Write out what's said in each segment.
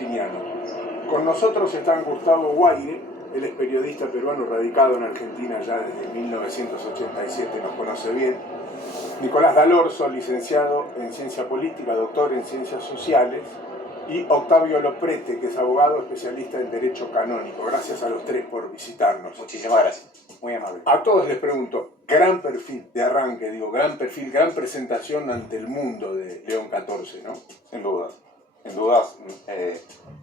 Justiniano. Con nosotros están Gustavo Guaire, él es periodista peruano radicado en Argentina ya desde 1987, nos conoce bien. Nicolás D'Alorso, licenciado en Ciencia Política, doctor en Ciencias Sociales. Y Octavio Loprete, que es abogado especialista en Derecho Canónico. Gracias a los tres por visitarnos. Muchísimas gracias, muy amable. A todos les pregunto, gran perfil de arranque, digo, gran perfil, gran presentación ante el mundo de León XIV, ¿no? Sin dudas,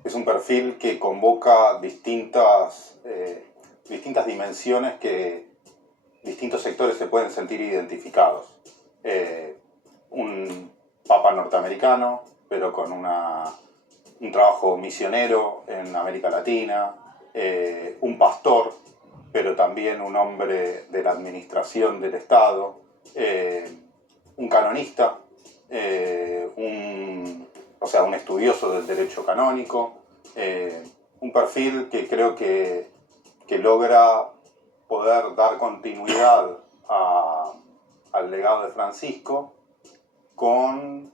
es un perfil que convoca distintas dimensiones que distintos sectores se pueden sentir identificados. Un papa norteamericano, pero con un trabajo misionero en América Latina, un pastor, pero también un hombre de la administración del Estado, un canonista, un estudioso del derecho canónico, un perfil que creo que logra poder dar continuidad al legado de Francisco con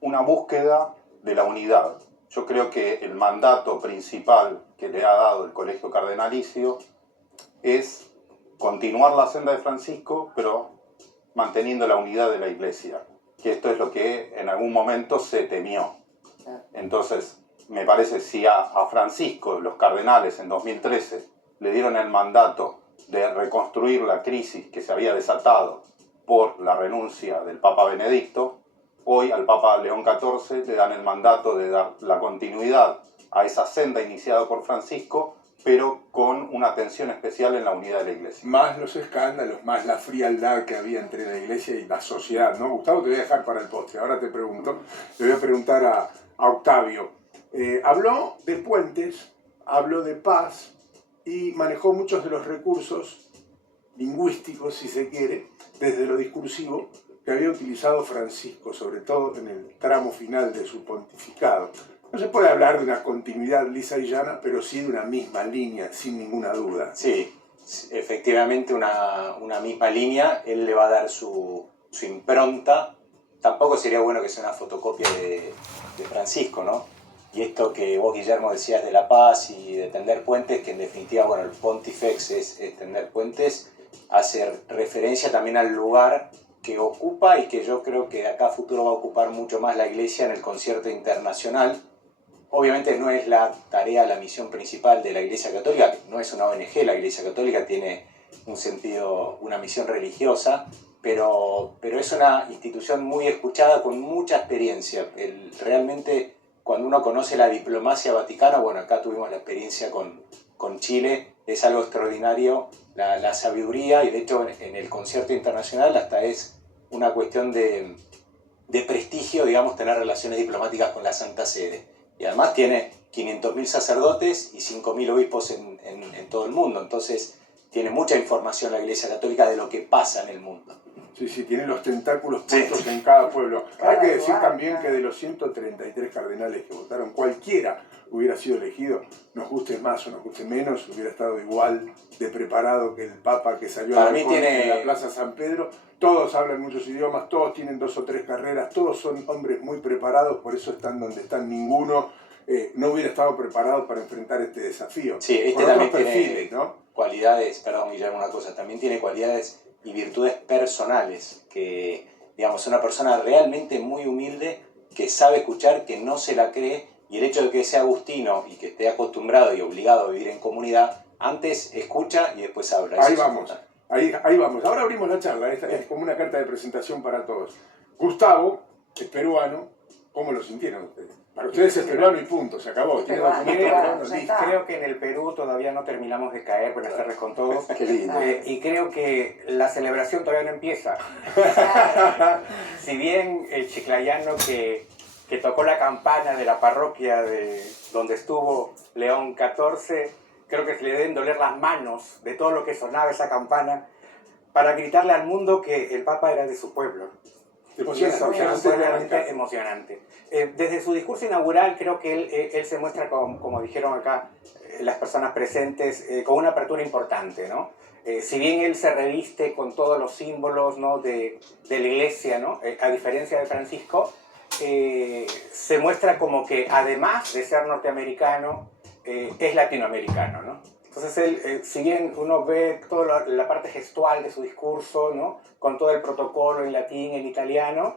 una búsqueda de la unidad. Yo creo que el mandato principal que le ha dado el Colegio Cardenalicio es continuar la senda de Francisco, pero manteniendo la unidad de la Iglesia, que esto es lo que en algún momento se temió. Entonces, me parece, si a Francisco, los cardenales en 2013, le dieron el mandato de reconstruir la crisis que se había desatado por la renuncia del Papa Benedicto, hoy al Papa León XIV le dan el mandato de dar la continuidad a esa senda iniciada por Francisco, pero con una atención especial en la unidad de la Iglesia. Más los escándalos, más la frialdad que había entre la Iglesia y la sociedad, ¿no? Gustavo, te voy a dejar para el postre. Ahora te voy a preguntar a Octavio. Habló de puentes, habló de paz y manejó muchos de los recursos lingüísticos, si se quiere, desde lo discursivo, que había utilizado Francisco, sobre todo en el tramo final de su pontificado. No se puede hablar de una continuidad lisa y llana, pero sí de una misma línea, sin ninguna duda. Sí, efectivamente una misma línea. Él le va a dar su impronta. Tampoco sería bueno que sea una fotocopia de Francisco, ¿no? Y esto que vos, Guillermo, decías de la paz y de tender puentes, que en definitiva, bueno, el Pontifex es tender puentes, hace referencia también al lugar que ocupa y que yo creo que de acá a futuro va a ocupar mucho más la Iglesia en el concierto internacional. Obviamente no es la tarea, la misión principal de la Iglesia Católica, no es una ONG, la Iglesia Católica tiene un sentido, una misión religiosa, pero es una institución muy escuchada, con mucha experiencia. Realmente, cuando uno conoce la diplomacia vaticana, bueno, acá tuvimos la experiencia con Chile, es algo extraordinario la sabiduría, y de hecho en el concierto internacional hasta es una cuestión de prestigio, digamos, tener relaciones diplomáticas con la Santa Sede. Y además tiene 500.000 sacerdotes y 5.000 obispos en todo el mundo, entonces tiene mucha información la Iglesia Católica de lo que pasa en el mundo. Sí, tiene los tentáculos puestos en cada pueblo. Hay que decir también que de los 133 cardenales que votaron, cualquiera hubiera sido elegido, nos guste más o nos guste menos, hubiera estado igual de preparado que el Papa que salió de la Plaza San Pedro. Todos hablan muchos idiomas, todos tienen 2 o 3 carreras, todos son hombres muy preparados, por eso están donde están. Ninguno no hubiera estado preparado para enfrentar este desafío. Sí, también tiene cualidades, perdón, Guillermo, una cosa, también tiene cualidades y virtudes personales, que, digamos, una persona realmente muy humilde, que sabe escuchar, que no se la cree, y el hecho de que sea agustino y que esté acostumbrado y obligado a vivir en comunidad, antes escucha y después habla. Ahí vamos, ahí vamos. Ahora abrimos la charla, esta es como una carta de presentación para todos. Gustavo, es peruano, ¿cómo lo sintieron ustedes? Para ustedes es peruano y punto, se acabó. Tiene documento peruano, listo. Creo que en el Perú todavía no terminamos de caer. Buenas tardes con todos. Qué lindo. Y creo que la celebración todavía no empieza. Si bien el chiclayano que tocó la campana de la parroquia de donde estuvo León XIV, creo que se le deben doler las manos de todo lo que sonaba esa campana para gritarle al mundo que el Papa era de su pueblo. Y eso es realmente emocionante. Desde su discurso inaugural creo que él se muestra, como dijeron acá las personas presentes, con una apertura importante, ¿no? Si bien él se reviste con todos los símbolos, ¿no?, de la Iglesia, ¿no?, a diferencia de Francisco, se muestra como que además de ser norteamericano, es latinoamericano, ¿no? Entonces él, si bien uno ve toda la parte gestual de su discurso, ¿no? Con todo el protocolo en latín, en italiano,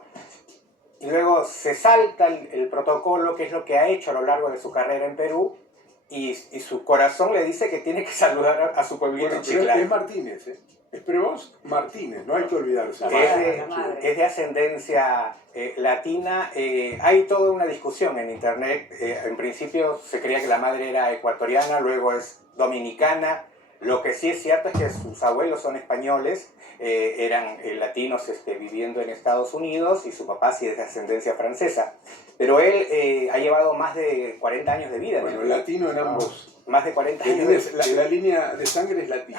y luego se salta el protocolo, que es lo que ha hecho a lo largo de su carrera en Perú, y su corazón le dice que tiene que saludar a su pueblito Bueno, en pero Chiclayo. es Martínez, ¿eh? Es Prevost Martínez, no hay que olvidarse. Es de ascendencia latina. Hay toda una discusión en internet. En principio se creía que la madre era ecuatoriana, luego es dominicana. Lo que sí es cierto es que sus abuelos son españoles, eran latinos viviendo en Estados Unidos, y su papá sí es de ascendencia francesa. Pero él ha llevado más de 40 años de vida. Bueno, latino en ambos. Más de 40 años. La línea de sangre es latina.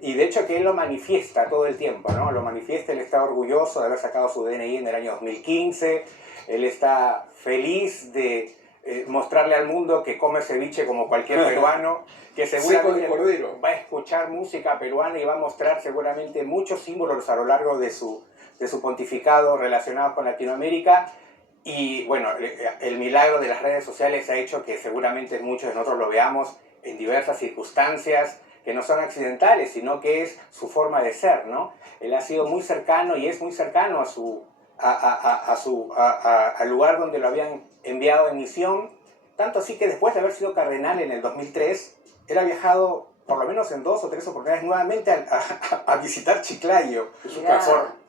Y de hecho que él lo manifiesta todo el tiempo, ¿no? Lo manifiesta, él está orgulloso de haber sacado su DNI en el año 2015, él está feliz de mostrarle al mundo que come ceviche como cualquier peruano, que seguramente Seco de cordero. va a escuchar música peruana y va a mostrar seguramente muchos símbolos a lo largo de su pontificado relacionados con Latinoamérica. Y bueno, el milagro de las redes sociales ha hecho que seguramente muchos de nosotros lo veamos en diversas circunstancias que no son accidentales, sino que es su forma de ser, ¿no? Él ha sido muy cercano y es muy cercano al lugar donde lo habían enviado en misión, tanto así que después de haber sido cardenal en el 2003, él ha viajado por lo menos en 2 o 3 oportunidades nuevamente a visitar Chiclayo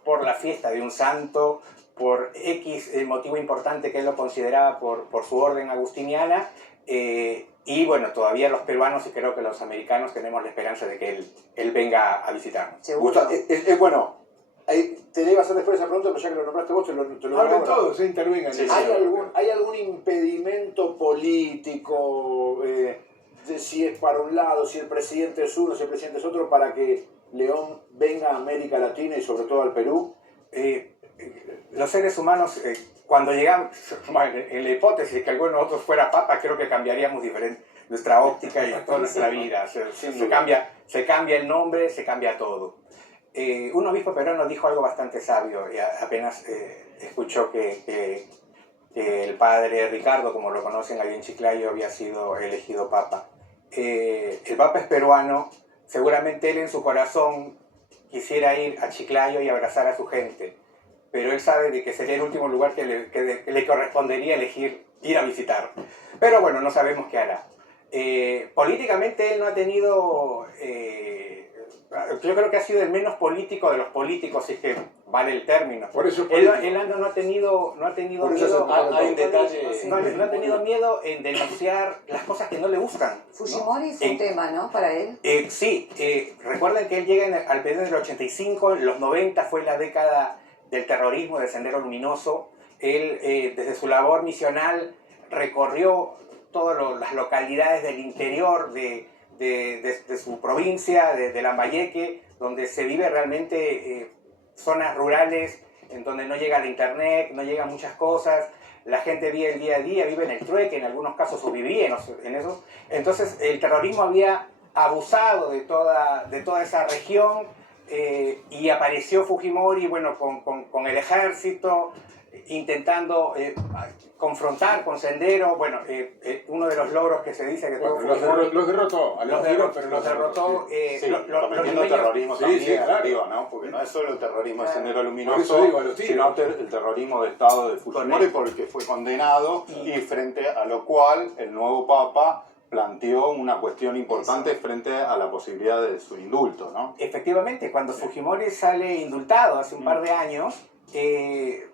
por la fiesta de un santo, por X motivo importante que él lo consideraba por su orden agustiniana, y bueno, todavía los peruanos y creo que los americanos tenemos la esperanza de que él venga a visitarnos. Gustavo, bueno, te iba a hacer después esa pregunta, pero ya que lo nombraste vos, te lo Hablan hago ahora. todos, intervengan. Sí, ¿Hay algún impedimento político, de si es para un lado, si el presidente es uno, si el presidente es otro, para que León venga a América Latina y sobre todo al Perú? Los seres humanos, cuando llegamos, en la hipótesis de que alguno de nosotros fuera papa, creo que cambiaríamos diferente nuestra óptica y toda nuestra vida. Se cambia el nombre, se cambia todo. Un obispo peruano dijo algo bastante sabio, y apenas escuchó que el padre Ricardo, como lo conocen ahí en Chiclayo, había sido elegido papa. El papa es peruano, seguramente él en su corazón quisiera ir a Chiclayo y abrazar a su gente, pero él sabe de que sería el último lugar que le correspondería elegir ir a visitar. Pero bueno, no sabemos qué hará. Políticamente él no ha tenido... yo creo que ha sido el menos político de los políticos, si es que vale el término. Por eso Él no ha tenido miedo... Hay un detalle... No ha tenido miedo en denunciar las cosas que no le gustan, ¿no? Fujimori fue un tema, ¿no? Para él. Sí, recuerden que él llega al Perú en el 85, en los 90 fue la década del terrorismo, del Sendero Luminoso. Él, desde su labor misional, recorrió todas las localidades del interior de su provincia, de Lambayeque, donde se vive realmente zonas rurales, en donde no llega la internet, no llegan muchas cosas, la gente vive el día a día, vive en el trueque, en algunos casos vivía en eso. Entonces el terrorismo había abusado de toda esa región, y apareció Fujimori, bueno, con el ejército, intentando confrontar con Sendero. Bueno, uno de los logros que se dice que tuvo Fujimori... Los derrotó. Los derrotó. Sí, cometiendo limeños- terrorismo Sí, también, sí, claro. digo, ¿no? Porque no es solo el terrorismo de Sendero Por Luminoso, eso digo, a los tiros. sino el terrorismo de Estado de Fujimori, por el que fue condenado, y frente a lo cual el nuevo Papa planteó una cuestión importante frente a la posibilidad de su indulto, ¿no? Efectivamente, cuando Fujimori sale indultado hace un par de años,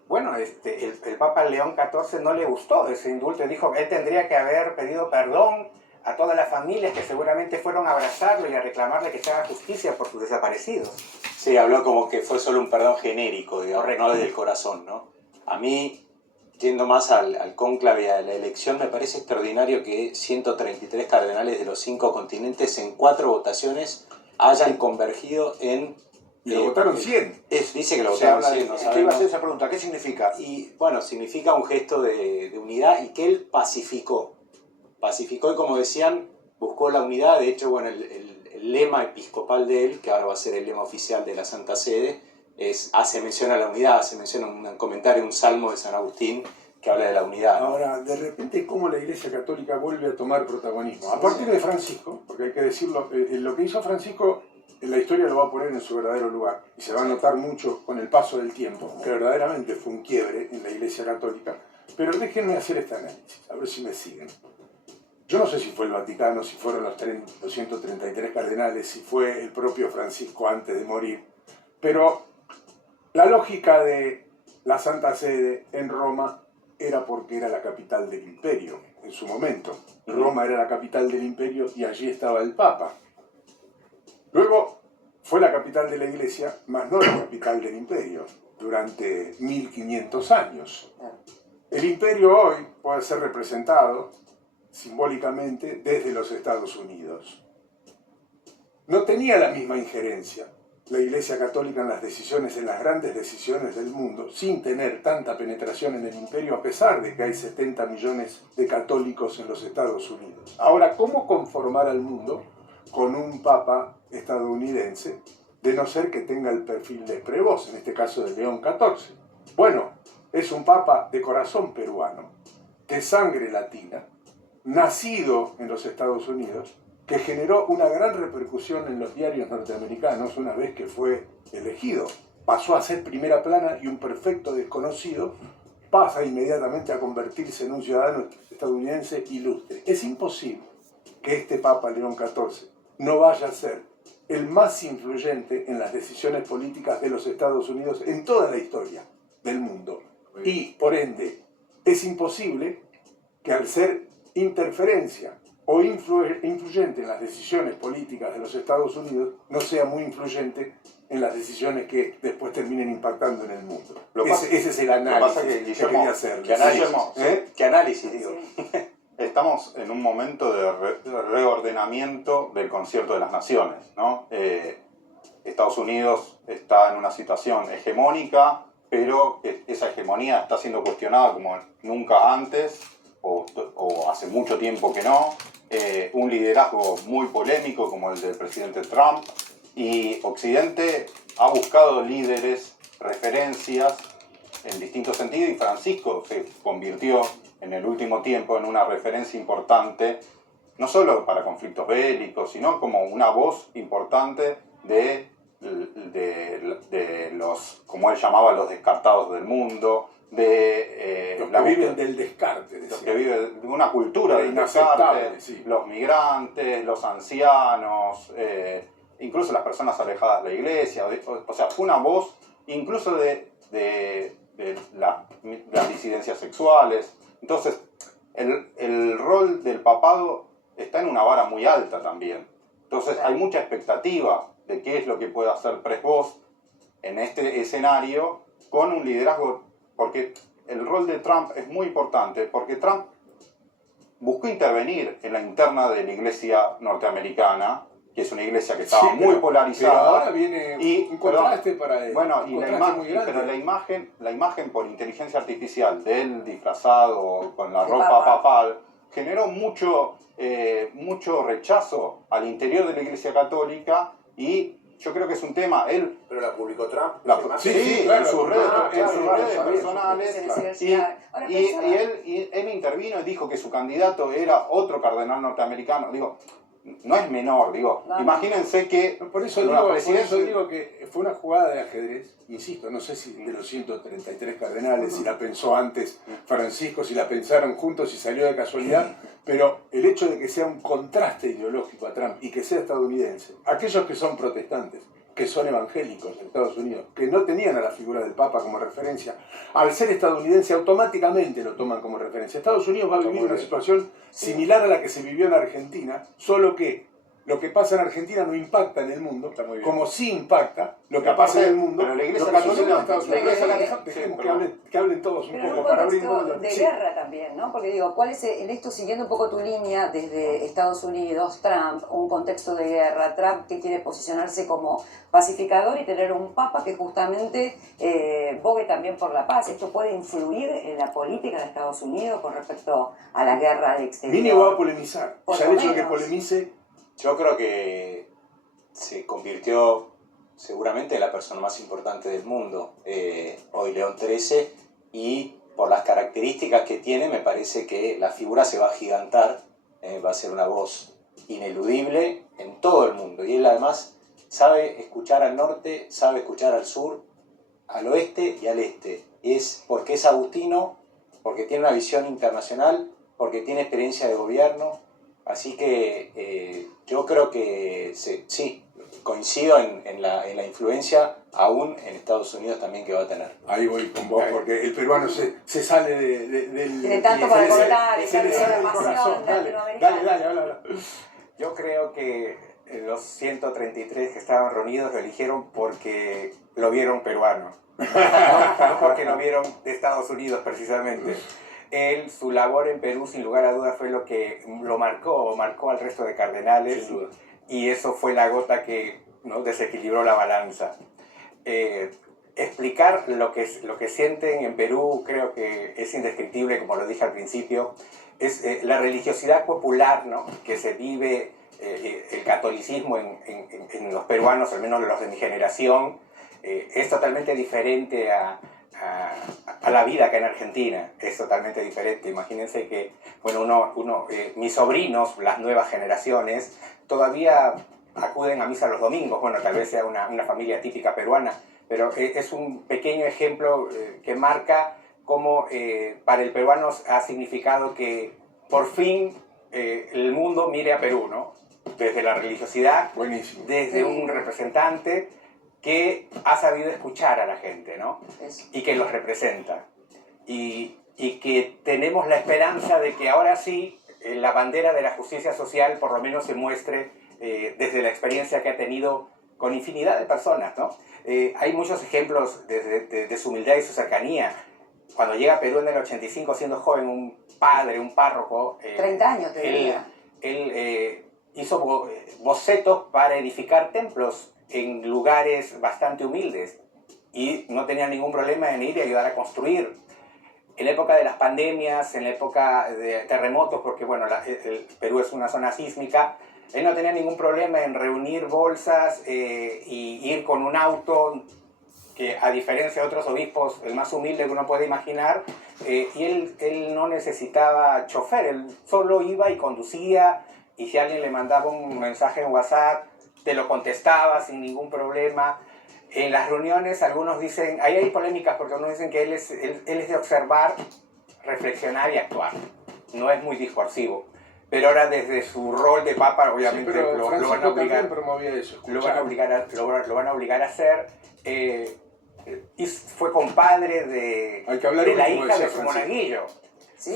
bueno, el Papa León XIV no le gustó ese indulto y dijo que él tendría que haber pedido perdón a todas las familias que seguramente fueron a abrazarlo y a reclamarle que se haga justicia por sus desaparecidos. Sí, habló como que fue solo un perdón genérico, digamos, Correcto. no desde el corazón, ¿no? A mí, yendo más al cónclave, a la elección, me parece extraordinario que 133 cardenales de los 5 continentes en 4 votaciones hayan convergido en... Y lo votaron 100. Dice que lo Se votaron habla 100, no ¿Qué iba a hacer sabemos. esa pregunta? ¿Qué significa? Y bueno, significa un gesto de unidad y que él pacificó. Pacificó y, como decían, buscó la unidad. De hecho, bueno, el lema episcopal de él, que ahora va a ser el lema oficial de la Santa Sede, hace mención a la unidad, hace mención a un comentario, un salmo de San Agustín, que habla de la unidad, ¿no? Ahora, de repente, ¿cómo la Iglesia Católica vuelve a tomar protagonismo? A partir de Francisco, porque hay que decirlo, lo que hizo Francisco, en la historia lo va a poner en su verdadero lugar, y se va a notar mucho con el paso del tiempo, que verdaderamente fue un quiebre en la Iglesia Católica. Pero déjenme hacer este análisis, a ver si me siguen. Yo no sé si fue el Vaticano, si fueron los 233 cardenales, si fue el propio Francisco antes de morir, pero la lógica de la Santa Sede en Roma era porque era la capital del imperio en su momento. Roma era la capital del imperio y allí estaba el Papa. Luego fue la capital de la Iglesia, mas no la capital del imperio, durante 1500 años. El imperio hoy puede ser representado simbólicamente desde los Estados Unidos. No tenía la misma injerencia la Iglesia Católica en las decisiones, en las grandes decisiones del mundo, sin tener tanta penetración en el imperio, a pesar de que hay 70 millones de católicos en los Estados Unidos. Ahora, ¿cómo conformar al mundo con un papa estadounidense, de no ser que tenga el perfil de Prevost, en este caso de León XIV? Bueno, es un papa de corazón peruano, de sangre latina, nacido en los Estados Unidos, que generó una gran repercusión en los diarios norteamericanos una vez que fue elegido. Pasó a ser primera plana y un perfecto desconocido pasa inmediatamente a convertirse en un ciudadano estadounidense ilustre. Es imposible que este Papa León XIV no vaya a ser el más influyente en las decisiones políticas de los Estados Unidos en toda la historia del mundo. Y, por ende, es imposible que al ser interferencia o influyente en las decisiones políticas de los Estados Unidos, no sea muy influyente en las decisiones que después terminen impactando en el mundo. Ese es el análisis que quería hacer. ¿Qué análisis, digo? Estamos en un momento de reordenamiento del concierto de las naciones, ¿no? Estados Unidos está en una situación hegemónica, pero esa hegemonía está siendo cuestionada como nunca antes, o hace mucho tiempo que no. Un liderazgo muy polémico como el del presidente Trump, y Occidente ha buscado líderes, referencias en distintos sentidos, y Francisco se convirtió en el último tiempo en una referencia importante, no solo para conflictos bélicos, sino como una voz importante de los, como él llamaba, los descartados del mundo, de los que viven del descarte, los que viven de una cultura del inaceptable, descarte, sí. Los migrantes, los ancianos, incluso las personas alejadas de la iglesia. O sea, fue una voz incluso de las disidencias sexuales. Entonces, el rol del papado está en una vara muy alta también. Entonces, hay mucha expectativa de qué es lo que puede hacer Prevost en este escenario con un liderazgo, porque el rol de Trump es muy importante, porque Trump buscó intervenir en la interna de la iglesia norteamericana, que es una iglesia que estaba muy polarizada. Pero ahora viene un contraste para él. Bueno, y pero la imagen por inteligencia artificial de él disfrazado con la ropa papal generó mucho rechazo al interior de la iglesia católica, y yo creo que es un tema. Pero la publicó Trump. Sí, claro, en sus redes claro, personales. Sí. Y él intervino y dijo que su candidato era otro cardenal norteamericano. Digo, no es menor, digo. No, imagínense que Por eso digo que fue una jugada de ajedrez, insisto, no sé si de los 133 cardenales, si la pensó antes Francisco, si la pensaron juntos y salió de casualidad, pero el hecho de que sea un contraste ideológico a Trump y que sea estadounidense, aquellos que son protestantes, que son evangélicos en Estados Unidos, que no tenían a la figura del Papa como referencia, al ser estadounidense automáticamente lo toman como referencia. Estados Unidos va a vivir una situación similar a la que se vivió en Argentina, solo que lo que pasa en Argentina no impacta en el mundo, como sí impacta lo que pasa en el mundo. Pero la iglesia lo que católica en Estados Unidos. Dejemos que hablen todos un Pero en poco un para abrir contexto de guerra también, ¿no? Porque digo, ¿cuál es en esto, siguiendo un poco tu línea desde Estados Unidos, Trump, un contexto de guerra, Trump que quiere posicionarse como pacificador y tener un papa que justamente bogue también por la paz? ¿Esto puede influir en la política de Estados Unidos con respecto a la guerra al exterior? Vini va a polemizar. O sea, el hecho de que menos. polemice. Yo creo que se convirtió seguramente en la persona más importante del mundo, hoy León XIII, y por las características que tiene, me parece que la figura se va a agigantar, va a ser una voz ineludible en todo el mundo. Y él además sabe escuchar al norte, sabe escuchar al sur, al oeste y al este. Es porque es agustino, porque tiene una visión internacional, porque tiene experiencia de gobierno. Así que yo creo que sí, coincido en la influencia aún en Estados Unidos también que va a tener. Ahí voy con vos, porque el peruano se sale del... Tiene tanto para contar, y se le sale del información corazón. Dale, latinoamericana. habla. Yo creo que los 133 que estaban reunidos lo eligieron porque lo vieron peruano, no porque lo vieron de Estados Unidos precisamente. Él, su labor en Perú, sin lugar a dudas, fue lo que lo marcó al resto de cardenales, Sin duda. y eso fue la gota que, ¿no?, desequilibró la balanza. Explicar lo que sienten en Perú creo que es indescriptible, como lo dije al principio. Es la religiosidad popular, ¿no?, que se vive, el catolicismo en los peruanos, al menos los de mi generación, es totalmente diferente a la vida acá en Argentina. Es totalmente diferente. Imagínense que, bueno, mis sobrinos, las nuevas generaciones, todavía acuden a misa los domingos. Bueno, tal vez sea una familia típica peruana, pero es un pequeño ejemplo que marca cómo para el peruano ha significado que por fin el mundo mire a Perú, ¿no? Desde la religiosidad, Buenísimo. desde un representante que ha sabido escuchar a la gente, ¿no? Eso. Y que los representa. Y que tenemos la esperanza de que ahora sí la bandera de la justicia social por lo menos se muestre desde la experiencia que ha tenido con infinidad de personas, ¿no? Hay muchos ejemplos de su humildad y su cercanía. Cuando llega a Perú en el 85, siendo joven, un padre, un párroco... 30 años, te diría. Él hizo bocetos para edificar templos en lugares bastante humildes y no tenía ningún problema en ir y ayudar a construir. En la época de las pandemias, en la época de terremotos, porque bueno, el Perú es una zona sísmica, él no tenía ningún problema en reunir bolsas y ir con un auto que, a diferencia de otros obispos, el más humilde que uno puede imaginar, y él no necesitaba chofer, él solo iba y conducía, y si alguien le mandaba un mensaje en WhatsApp, te lo contestaba sin ningún problema. En las reuniones algunos dicen, ahí hay polémicas porque algunos dicen que él es de observar, reflexionar y actuar. No es muy discursivo. Pero ahora desde su rol de papa, obviamente Sí, pero lo van a Francisco obligar, también promovía eso. lo van a obligar a hacer. Y fue compadre de Hay que hablar la último de hija de eso, su Francisco. monaguillo. Sí,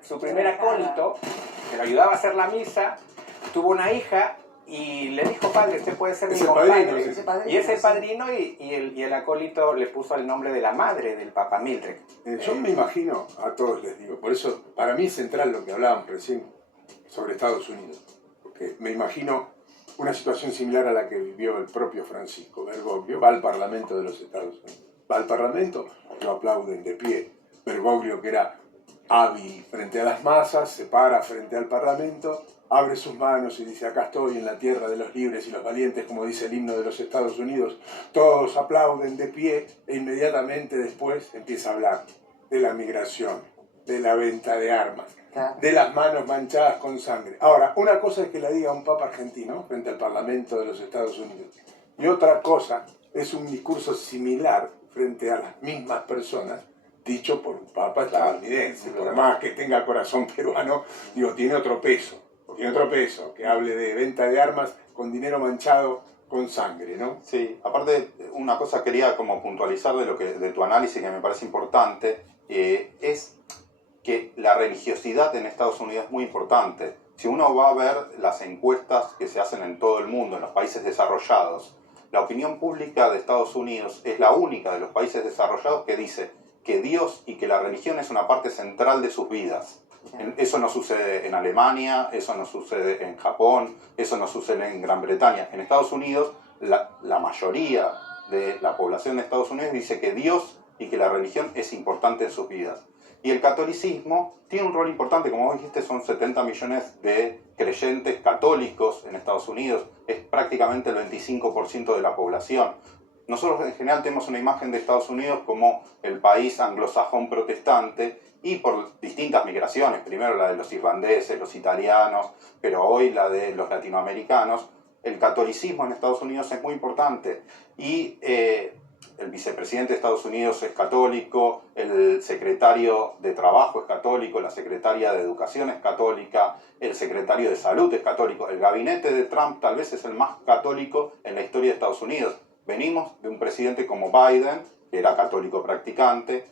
Su primer acólito, que lo ayudaba a hacer la misa, tuvo una hija y le dijo, padre, usted puede ser mi Es el compadre. padrino, sí. Ese padrino, Y es el sí. padrino y el acólito le puso el nombre de la madre del Papa Mildred. Yo me imagino, a todos les digo, por eso para mí es central lo que hablábamos recién sobre Estados Unidos, porque me imagino una situación similar a la que vivió el propio Francisco Bergoglio. Va al Parlamento de los Estados Unidos, va al Parlamento, lo aplauden de pie. Bergoglio, que era hábil frente a las masas, se para frente al Parlamento, abre sus manos y dice, acá estoy en la tierra de los libres y los valientes, como dice el himno de los Estados Unidos. Todos aplauden de pie e inmediatamente después empieza a hablar de la migración, de la venta de armas, Claro. de las manos manchadas con sangre. Ahora, una cosa es que la diga un papa argentino frente al Parlamento de los Estados Unidos, y otra cosa es un discurso similar frente a las mismas personas dicho por un papa estadounidense. Por más que tenga corazón peruano, digo, tiene otro peso, que hable de venta de armas con dinero manchado con sangre, ¿no? Sí, aparte, una cosa quería como puntualizar de tu análisis que me parece importante, es que la religiosidad en Estados Unidos es muy importante. Si uno va a ver las encuestas que se hacen en todo el mundo, en los países desarrollados, la opinión pública de Estados Unidos es la única de los países desarrollados que dice que Dios y que la religión es una parte central de sus vidas. Eso no sucede en Alemania, eso no sucede en Japón, eso no sucede en Gran Bretaña. En Estados Unidos, la mayoría de la población de Estados Unidos dice que Dios y que la religión es importante en sus vidas. Y el catolicismo tiene un rol importante, como vos dijiste, son 70 millones de creyentes católicos en Estados Unidos, es prácticamente el 25% de la población. nosotros en general tenemos una imagen de Estados Unidos como el país anglosajón protestante y por distintas migraciones, primero la de los irlandeses, los italianos, pero hoy la de los latinoamericanos. El catolicismo en Estados Unidos es muy importante y el vicepresidente de Estados Unidos es católico, el secretario de Trabajo es católico, la secretaria de Educación es católica, el secretario de Salud es católico. El gabinete de Trump tal vez es el más católico en la historia de Estados Unidos. Venimos de un presidente como Biden, que era católico practicante,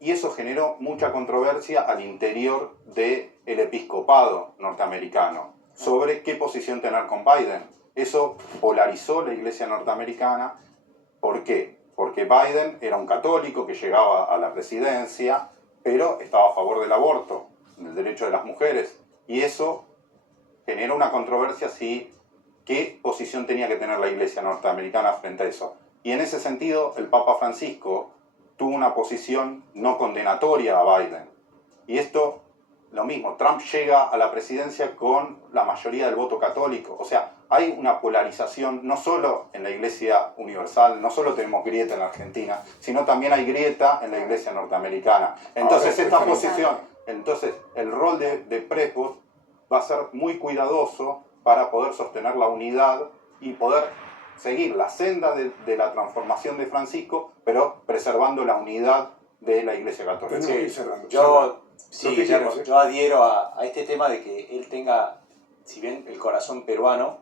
y eso generó mucha controversia al interior del episcopado norteamericano sobre qué posición tener con Biden. Eso polarizó la iglesia norteamericana. ¿Por qué? Porque Biden era un católico que llegaba a la presidencia, pero estaba a favor del aborto, del derecho de las mujeres. Y eso genera una controversia si qué posición tenía que tener la iglesia norteamericana frente a eso. Y en ese sentido, el Papa Francisco tuvo una posición no condenatoria a Biden. Y esto, lo mismo, Trump llega a la presidencia con la mayoría del voto católico. O sea, hay una polarización no solo en la Iglesia Universal, no solo tenemos grieta en la Argentina, sino también hay grieta en la Iglesia norteamericana. Entonces, esta posición, entonces el rol de Presbos va a ser muy cuidadoso para poder sostener la unidad y poder seguir la senda de la transformación de Francisco, pero preservando la unidad de la Iglesia Católica. Tenemos que ir cerrando. Sí, yo adhiero a este tema de que él tenga, si bien el corazón peruano,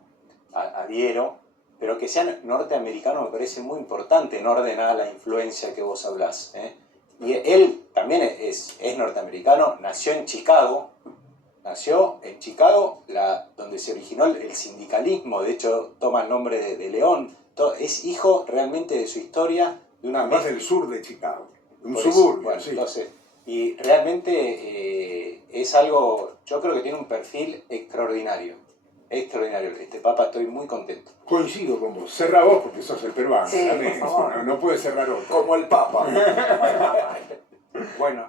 adhiero, pero que sea norteamericano me parece muy importante en orden a la influencia que vos hablás. Y él también es norteamericano, nació en Chicago, donde se originó el sindicalismo, de hecho toma el nombre de León, es hijo realmente de su historia, de una Más del sur de Chicago, un Por eso, suburbio, bueno, sí. entonces, y realmente es algo, yo creo que tiene un perfil extraordinario. Extraordinario. Este Papa, estoy muy contento. Coincido con vos. Cerra vos porque sos el peruano. Sí, también. por favor. No puede cerrar otro. Como el Papa. Bueno,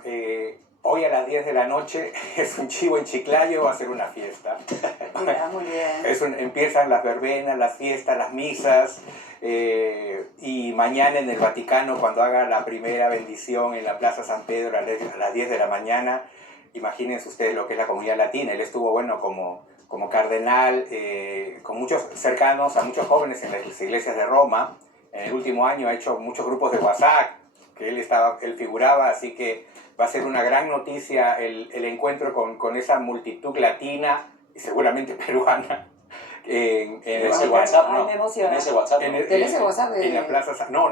hoy a las 10 de la noche es un chivo en Chiclayo, va a ser una fiesta. Mira, muy bien. Empiezan las verbenas, las fiestas, las misas, y mañana en el Vaticano, cuando haga la primera bendición en la Plaza San Pedro a las 10 de la mañana, imagínense ustedes lo que es la comunidad latina. Él estuvo, bueno, como cardenal, con muchos cercanos a muchos jóvenes en las iglesias de Roma. En el último año ha hecho muchos grupos de WhatsApp, que él figuraba, así que va a ser una gran noticia el encuentro con esa multitud latina y seguramente peruana. En ese Ay, WhatsApp, ay, ¿no? me emociona. En ese WhatsApp, ¿no? ¿Tenés el WhatsApp de...? En la Plaza San... No.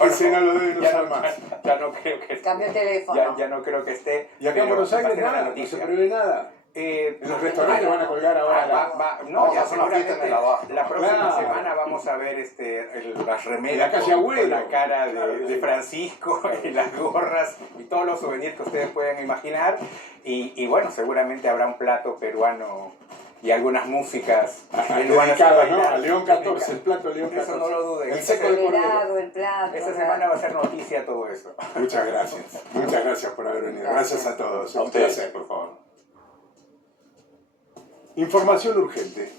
Ese no lo deben usar más. Ya no creo que esté. Cambió el teléfono. Ya no creo que esté. Y acá en pero Buenos va a Aires ser una nada, no se noticia. prevé nada. En los restaurantes van a colgar ahora. No, Vamos ya a hacer una fiesta seguramente en el abajo. la próxima Claro. semana vamos a ver las remeras La calle con Agüero. la cara Claro, de sí. Francisco y las gorras y todos los souvenirs que ustedes puedan imaginar. Y bueno, seguramente habrá un plato peruano y algunas músicas Dedicadas, ¿no? A León 14, el plato León 14. Eso no lo duden. El seco de El cordero. helado, el plato. Esta semana va a ser noticia todo eso. Muchas gracias. Muchas gracias por haber venido. Gracias a todos. A Un ustedes, placer. por favor. Información urgente.